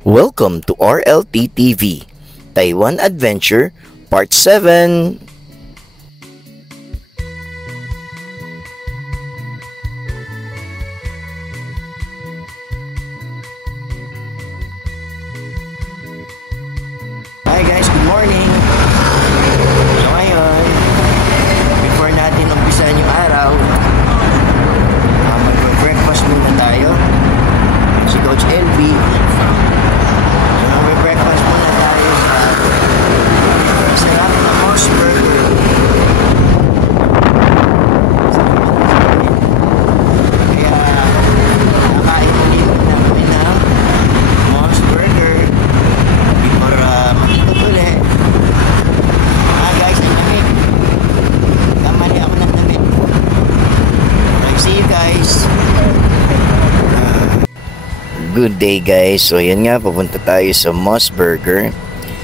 Welcome to RLT TV, Taiwan Adventure, Part 7. Hi guys, good morning! So ngayon, before natin umpisahan yung araw, mag-breakfast muna tayo. Si Coach LB. So mag-breakfast muna tayo sa sarap na Moss Burger. Kaya nakain ulit na kami ng Moss Burger before makikot ulit. Guys, ang lamig. Kamali ako ng lamig. Alright, see you guys. Good day guys. So yan nga, pupunta tayo sa Moss Burger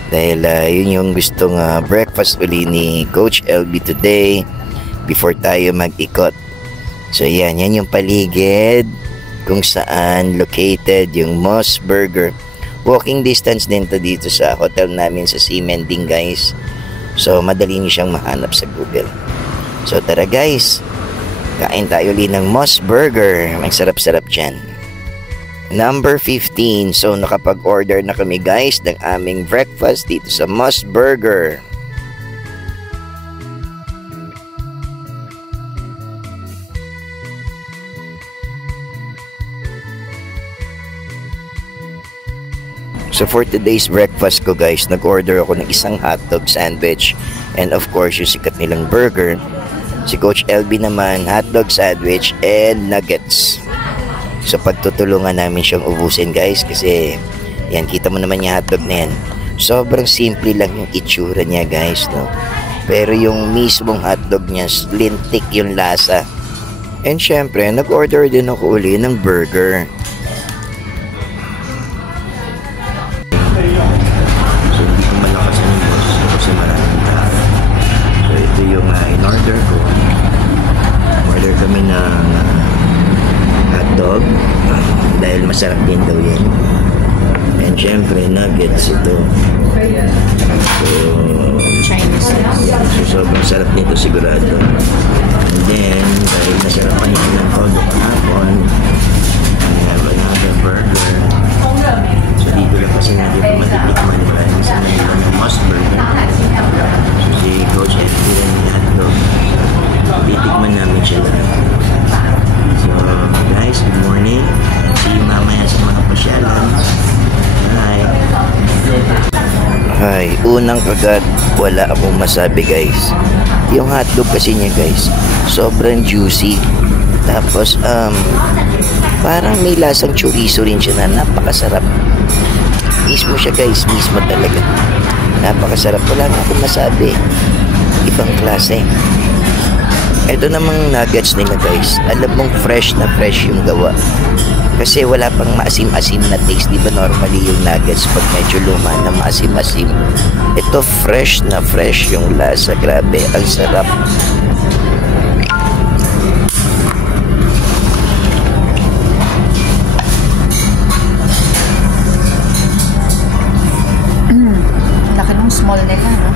dahil yun yung gustong breakfast uli ni Coach LB today before tayo mag-ikot. So yan yung paligid kung saan located yung Moss Burger. Walking distance din to dito sa hotel namin sa Simending guys. So madali niyo siyang mahanap sa Google. So tara guys, kain tayo ulit ng Moss Burger. May sarap-sarap dyan. Number 15. So nakapag-order na kami guys ng aming breakfast dito sa Moss Burger. So for today's breakfast ko guys, nag-order ako ng isang hotdog sandwich and of course yung sikat nilang burger. Si Coach LB naman, hotdog sandwich and nuggets. So pagtutulungan namin siyang ubusin guys kasi yan, kita mo naman yung hotdog na yan. Sobrang simple lang yung itsura niya guys, no? Pero yung mismong hotdog niya, lintik yung lasa. And syempre, nag-order din ako uli ng burger. So hindi ko malakas ang boses ko kasi maraming tao. So ito yung in-order ko. Order kami ng hotdog dahil masarap din daw yan, and syempre nuggets ito. So Chinese, so sobrang sarap nito sigurado. And then dahil masarap pa nito ng todo kahapon, we have another burger. So dito lang kasi natin ito matitikman. Maraming sa nila ng Moss Burger. So si Coach F din yung hotdog, titikman namin siya lahat. So guys, good morning. See you mamaya sa mga pasyalan. Bye. Hi, unang agad wala akong masabi guys. Yung hotdog kasi niya guys, sobrang juicy. Tapos parang may lasang chorizo rin siya na napakasarap. Mismo siya guys, mismo talaga. Napakasarap, wala na akong masabi. Ibang klase. Ito namang nuggets nila guys, alam mong fresh na fresh yung gawa. Kasi wala pang maasim-asim na taste. Diba normally yung nuggets pag medyo luma na maasim-asim. Ito fresh na fresh yung lasa. Grabe, ang sarap. Laki nung small nila, no?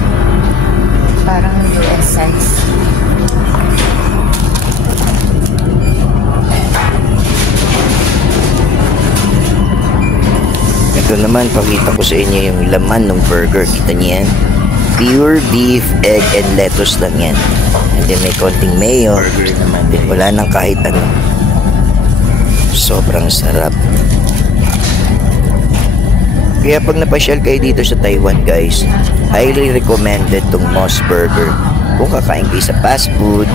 Parang US size. Ito naman, pakita ko sa inyo yung laman ng burger. Kita niyo yan? Pure beef, egg, and lettuce lang yan. And then may konting mayo. Burger naman din. Wala nang kahit ano. Sobrang sarap. Kaya pag napasyal kayo dito sa Taiwan guys, highly recommended tong Moss Burger. Kung kakain kayo sa fast food,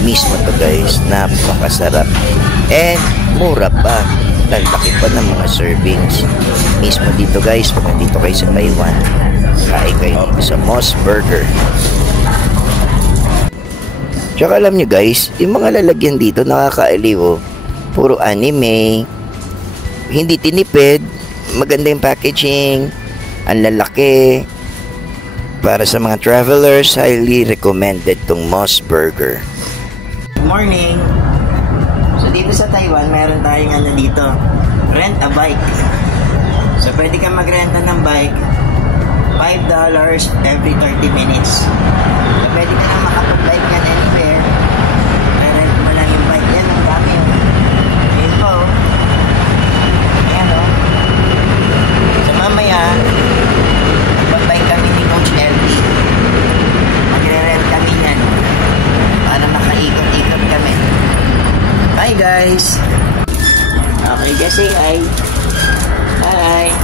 mismo to guys, napakasarap. And mura pa. Lalaki pa ng mga servings. Mismo dito guys, pag nandito kayo sa Taiwan, kain kayo dito sa Moss Burger. Tsaka alam nyo guys, yung mga lalagyan dito nakakaaliw, oh. Puro anime, hindi tinipid, maganda yung packaging, ang lalaki. Para sa mga travelers, highly recommended tong Moss Burger. Good morning. So dito sa Taiwan, meron tayong dito, rent a bike. So pwede ka magrenta ng bike. $5 every 30 minutes. So, pwede ka na makapag-bike yan anywhere. Rent mo lang yung bike yan. Ang dami yun. Ayun po. Ayan o. So mamaya, mag-bike kami ni Coach LB. Magre-rent kami yan. Para makaikot-ikot kami. Hi guys! Okay kasi hi. Hi!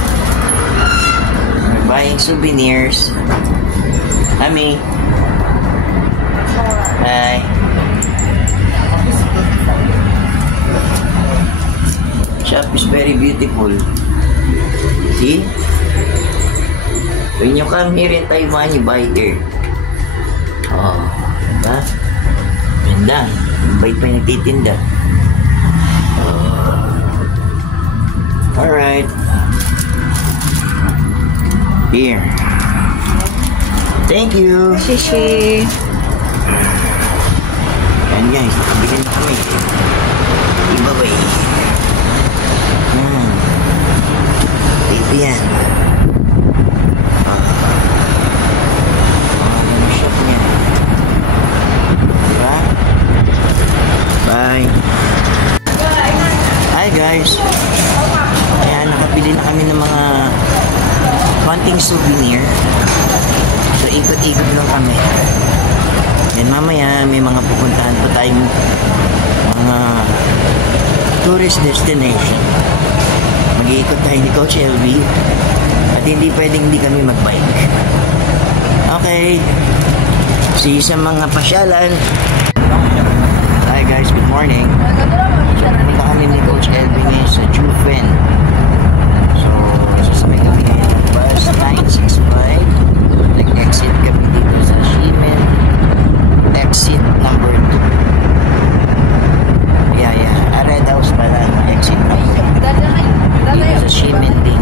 We're buying souvenirs. Ami. Hi. Shop is very beautiful. See? When you come here in Taiwan, you buy here. Oh, diba? Ganda. Bait pa yung nagtitinda. Alright. Here. Thank you. Shishi. Yan guys, nakabili na kami. Iba ba eh? Ito yan. Mga shop niya. Diba? Bye. Hi guys. Ayan, nakabili na kami ng mga konting souvenir. So, ikot-ikot lang kami. And mamaya, may mga pupuntahan po tayong mga tourist destination. Mag-iikot tayo ni Coach LB. At hindi pwedeng hindi kami mag-bike. Okay. See you sa mga pasyalan. Hi guys, good morning. Pumunta kami ni Coach LB ngayon sa Jufen. So, sasabay kami ngayon ng bus 965. Nag-exit kami dito sa Ximen. Exit number 2. Yeah. Red House pala. Exit number 2. Dito sa Ximen din.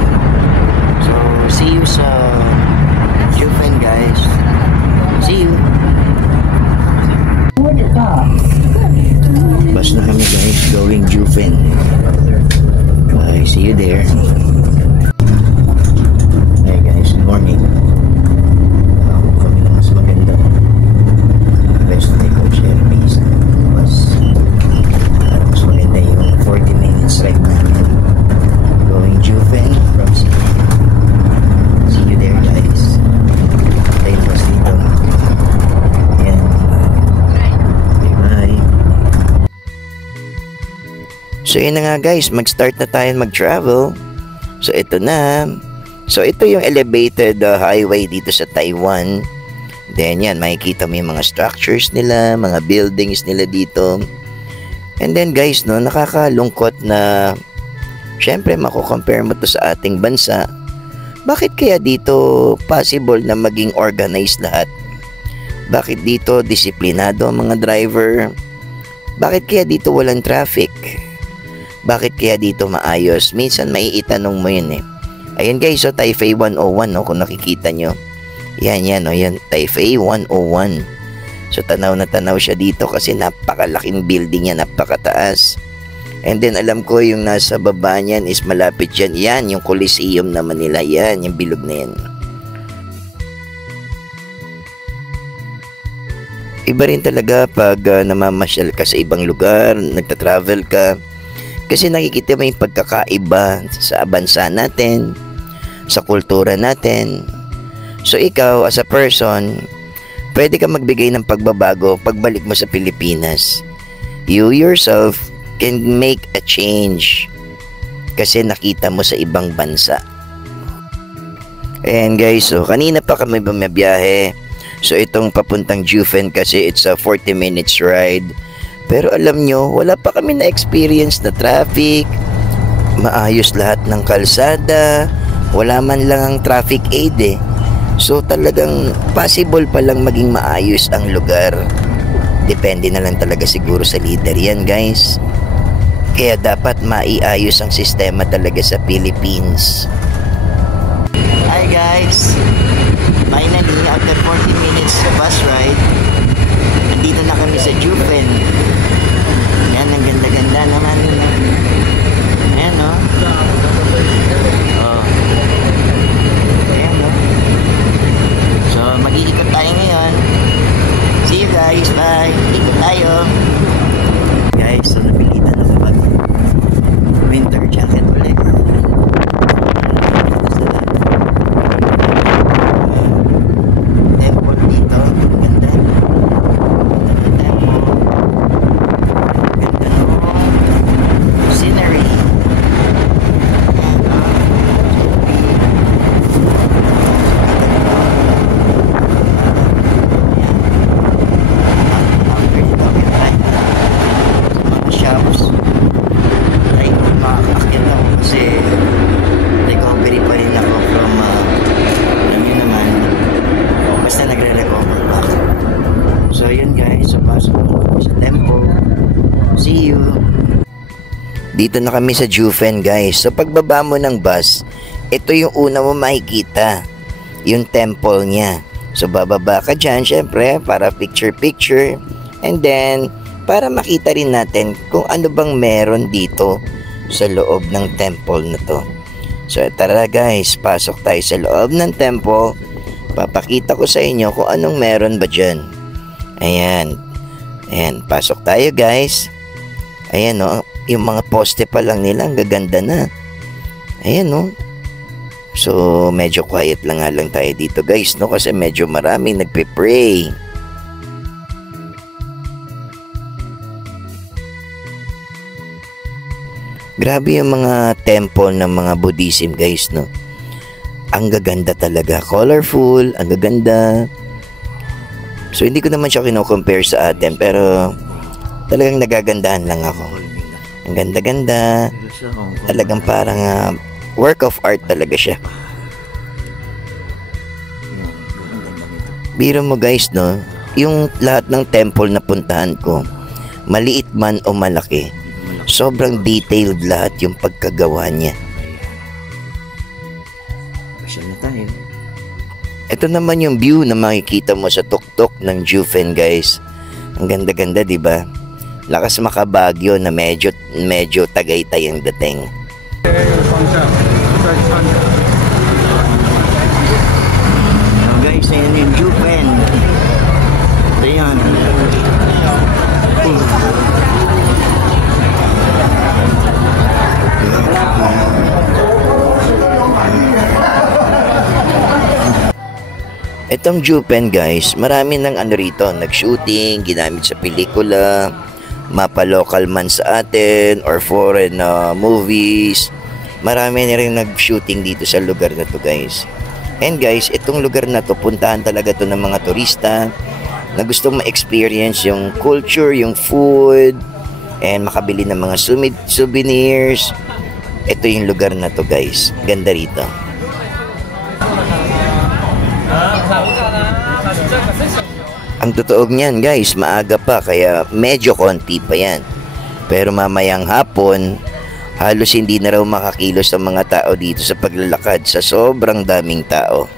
So, see you sa Jufen guys. See you. Bus na kami guys, going Jufen. Okay, see you there. Hey guys, good morning. Kami na mas maganda. Best na Coach LB sa bus. Para mas maganda yung 40 minutes ride namin. Going Jufen from City. See you there guys. Tayo bus dito. Ayan. Bye. So yun na nga guys, mag-start na tayo mag-travel. So ito na. So ito yung elevated highway dito sa Taiwan. Then yan, makikita mo yung mga structures nila, mga buildings nila dito. And then guys, no, nakakalungkot na syempre mako-compare mo to sa ating bansa. Bakit kaya dito possible na maging organized lahat? Bakit dito disiplinado ang mga driver? Bakit kaya dito walang traffic? Bakit kaya dito maayos? Minsan may itanong mo yun eh. Ayan guys, so Taipei 101, no, kung nakikita nyo. Yan, no, yan, Taipei 101. So tanaw na tanaw siya dito kasi napakalaking building yan, napakataas. And then alam ko yung nasa baba niyan is malapit yan. Yan, yung Coliseum naman nila. Yan, yung bilog na yan. Iba rin talaga pag namamasyal ka sa ibang lugar, nagta-travel ka. Kasi nakikita mo yung pagkakaiba sa bansa natin, sa kultura natin. So ikaw as a person, pwede ka magbigay ng pagbabago pagbalik mo sa Pilipinas. You yourself can make a change kasi nakita mo sa ibang bansa. And guys, so kanina pa kami bumibiyahe. So itong papuntang Jufen kasi it's a 40 minutes ride. Pero alam nyo, wala pa kami na-experience na traffic. Maayos lahat ng kalsada. Wala man lang ang traffic aid eh. So talagang possible pa lang maging maayos ang lugar. Depende na lang talaga siguro sa leader yan guys. Kaya dapat maiayos ang sistema talaga sa Philippines. Hi guys! Finally, after 40 minutes sa bus ride, nandito na kami sa Jufen. Yan, ang ganda-ganda naman. Ayan, no? Oh. Dito na kami sa Jufen guys. So pagbaba mo ng bus, ito yung una mo makikita, yung temple niya. So bababa ka dyan syempre para picture. And then para makita rin natin kung ano bang meron dito sa loob ng temple na to. So tara guys, pasok tayo sa loob ng temple. Papakita ko sa inyo kung anong meron ba dyan. Ayan, pasok tayo guys. Ayan o, yung mga poste pa lang nila, ang gaganda na. Ayan o. So medyo quiet lang tayo dito guys, no? Kasi medyo maraming nagpe-pray. Grabe yung mga temple ng mga Buddhism guys, no? Ang gaganda talaga, colorful, ang gaganda. So hindi ko naman siya kino-compare sa atin, pero talagang nagagandahan lang ako. Ang ganda-ganda. Talagang parang work of art talaga siya. Biro mo guys, no? Yung lahat ng temple na puntahan ko, maliit man o malaki, sobrang detailed lahat yung pagkagawa niya. Pasyal na tayo. Ito naman yung view na makikita mo sa tuktok ng Jufen guys. Ang ganda-ganda, di ba? Lakas makabagyo na medyo Tagaytay ang dating. So guys, ayan yung Jufen. Ito yan. Itong Jufen guys, marami ng ano rito, nag-shooting, ginamit sa pelikula, mapa-local man sa atin or foreign movies. Marami na rin nag-shooting dito sa lugar na to guys. And guys, itong lugar na to, puntahan talaga to ng mga turista na gusto ma-experience yung culture, yung food, and makabili ng mga souvenirs. Ito yung lugar na to guys, ganda rito. Ang totoo niyan guys, maaga pa kaya medyo konti pa yan. Pero mamayang hapon, halos hindi na raw makakilos ang mga tao dito sa paglalakad sa sobrang daming tao.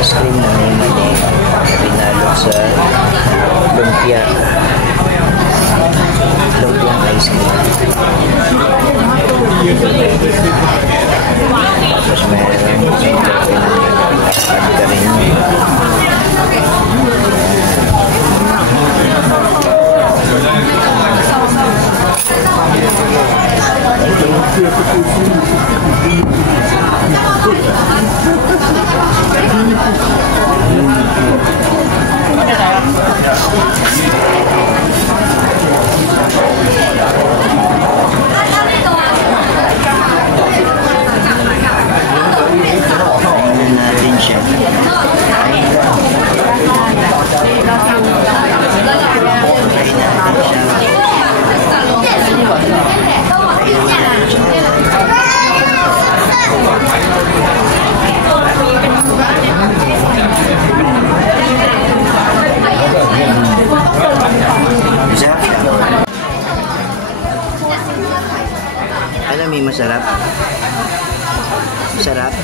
Ice cream na may mali pinalot sa lumpia ice cream. Tapos meron ano ka rin natin siya. Alam mo, masarap. Sarap.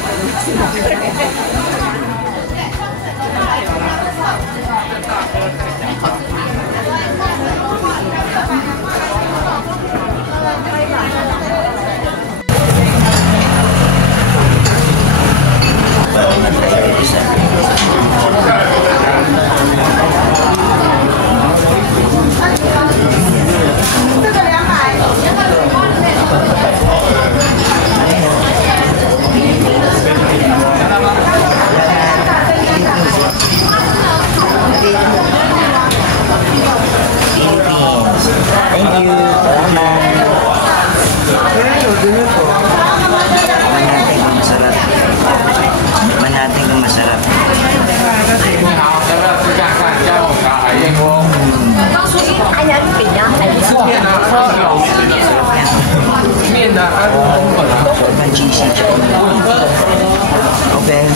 cheesy chicken. Okay.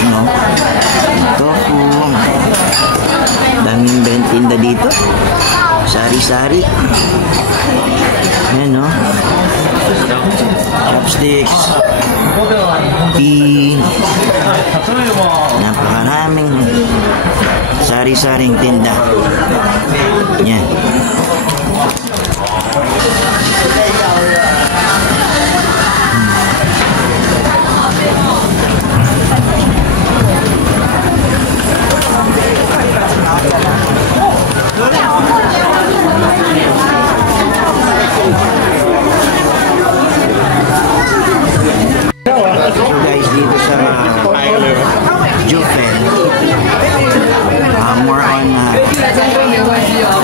Ano? Tofu. Daming bentinda dito. Sari-sari. Ayan, no? Chopsticks. Tea. Napakaraming sari-saring tinda. Yan. So guys, dito sa Jufen, more on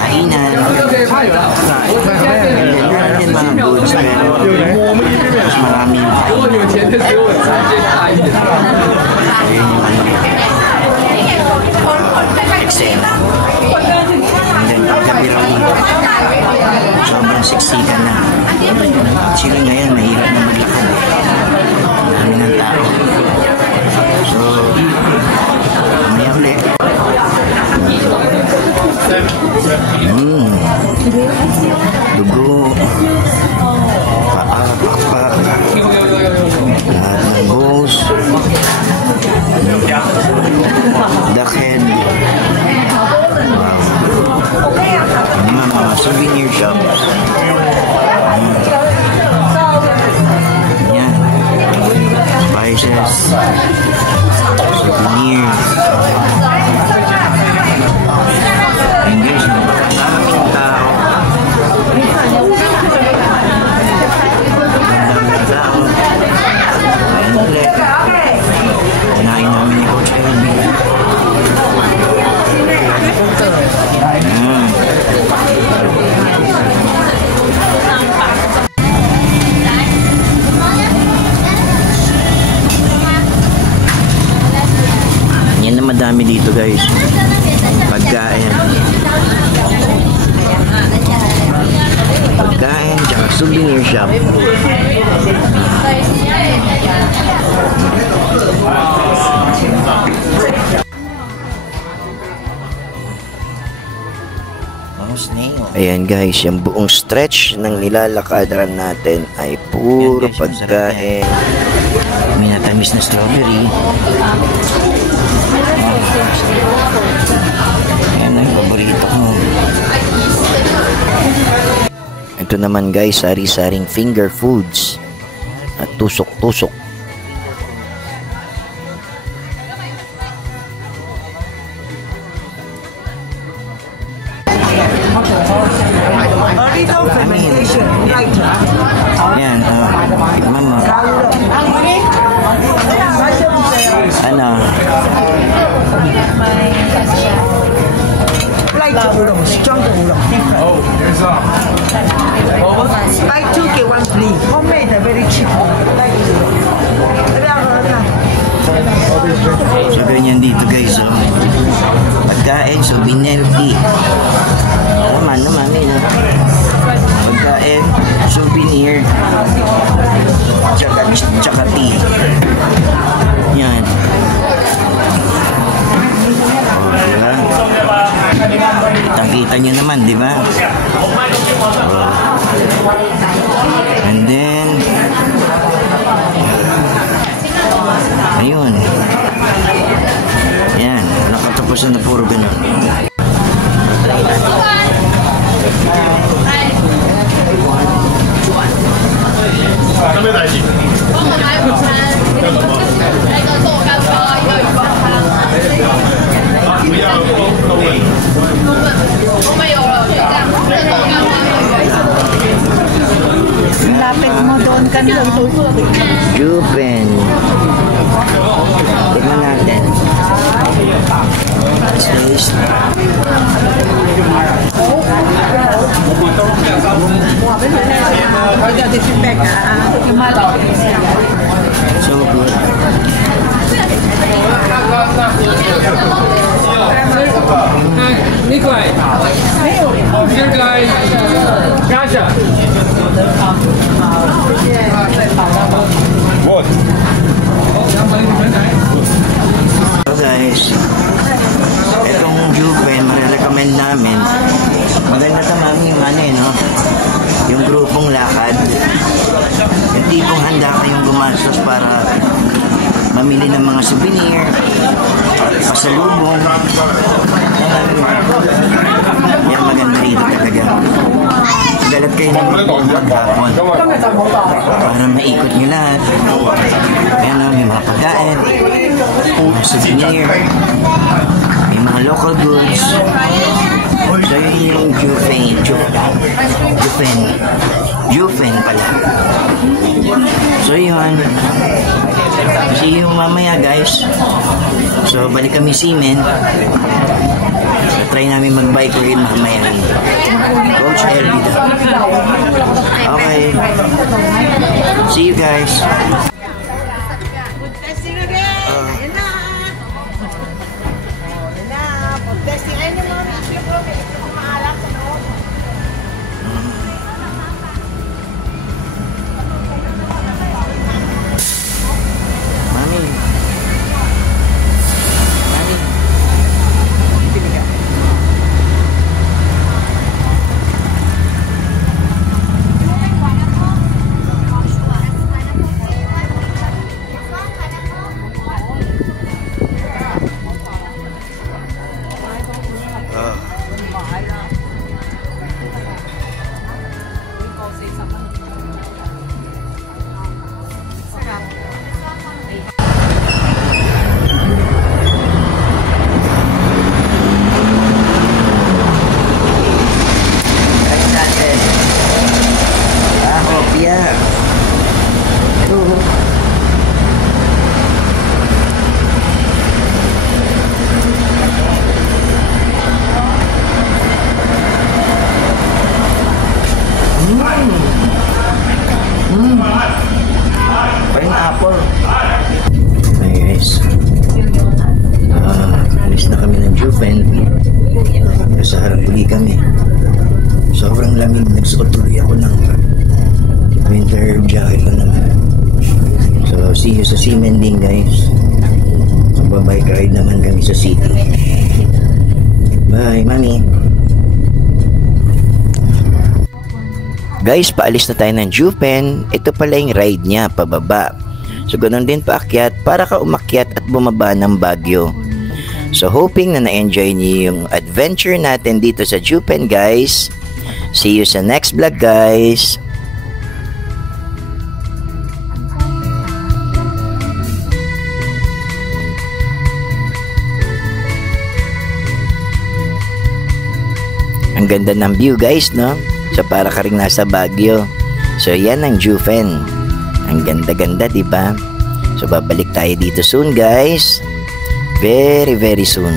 kainan, meron din mga goods, pero mas maraming eksena. And then pagkabiraw dito, sobrang siksikan na. Sila ngayon, mahirap na maglakad. Dami ng tao. So, mamaya ulit. Dugo. Pakpak. Lahat ng bowls. Duckhead. Mga souvenir shops. Yan. Spices. Souvenir. And guys, maraming tao. Maraming tao. Ayun ulit. Kinain namin ni Coach Elby. Yan na madami dito guys. Pagkain. Pagkain tsaka souvenir shop. Ayan guys, yung buong stretch ng nilalakaran natin ay puro pagkain. May natamis na strawberry. Ayan ang paborito ko. Ito naman guys, sari-saring finger foods at tusok-tusok. Yan, tikman mo. Ano? Light udon, strong udon. Oh, here's up. Buy 2 get 1 free. Homemade, very cheap. So ganyan dito guys, oh. Pagkain, so binelti. Naman, mami na. Pagkain, souvenir, tsaka tea. Yan. Oh, diba? Kitang-kita nyo naman, diba? Oh. And then, ayun. Yan, nakatapusan na puro ganun. Lapit mo doon ka na. Jupen. Tignan natin. Taste. So good. Nikolai. Here guys. So guys, itong Juven, marirecommend namin. Maganda ito mami yung ano eh, no? Yung grupong lakad. Yung tipong handa kayong gumastos para mamili ng mga souvenir, pasalubong. Yan maganda rito talaga. Galat kayo ng grupong maghapon para maikot nyo lahat. Yan may mga pagkain, mga souvenir, may mga local goods. So yun yung Juven pala. So yun, see you mamaya guys. So balik kami Seamen. So try namin mag-bike rin mamaya ni Coach Elvida. Okay, see you guys. Pineapple. Hey guys, alis na kami ng Juven. Sa harap uli kami. Sobrang lamig. Nagsuot tuloy ako ng winter jacket ko naman. So see you sa Seamen din guys. Babike ride naman kami sa city. Bye mami. Guys, paalis na tayo ng Juven. Ito pala yung ride niya, pababa. So, ganun din paakyat para ka umakyat at bumaba ng Baguio. So, hoping na na-enjoy niyo yung adventure natin dito sa Juven, guys. See you sa next vlog, guys. Ang ganda ng view, guys, no? So para ka rin nasa Baguio. So yan ang Juven. Ang ganda-ganda, di ba? So babalik tayo dito soon guys. Very soon.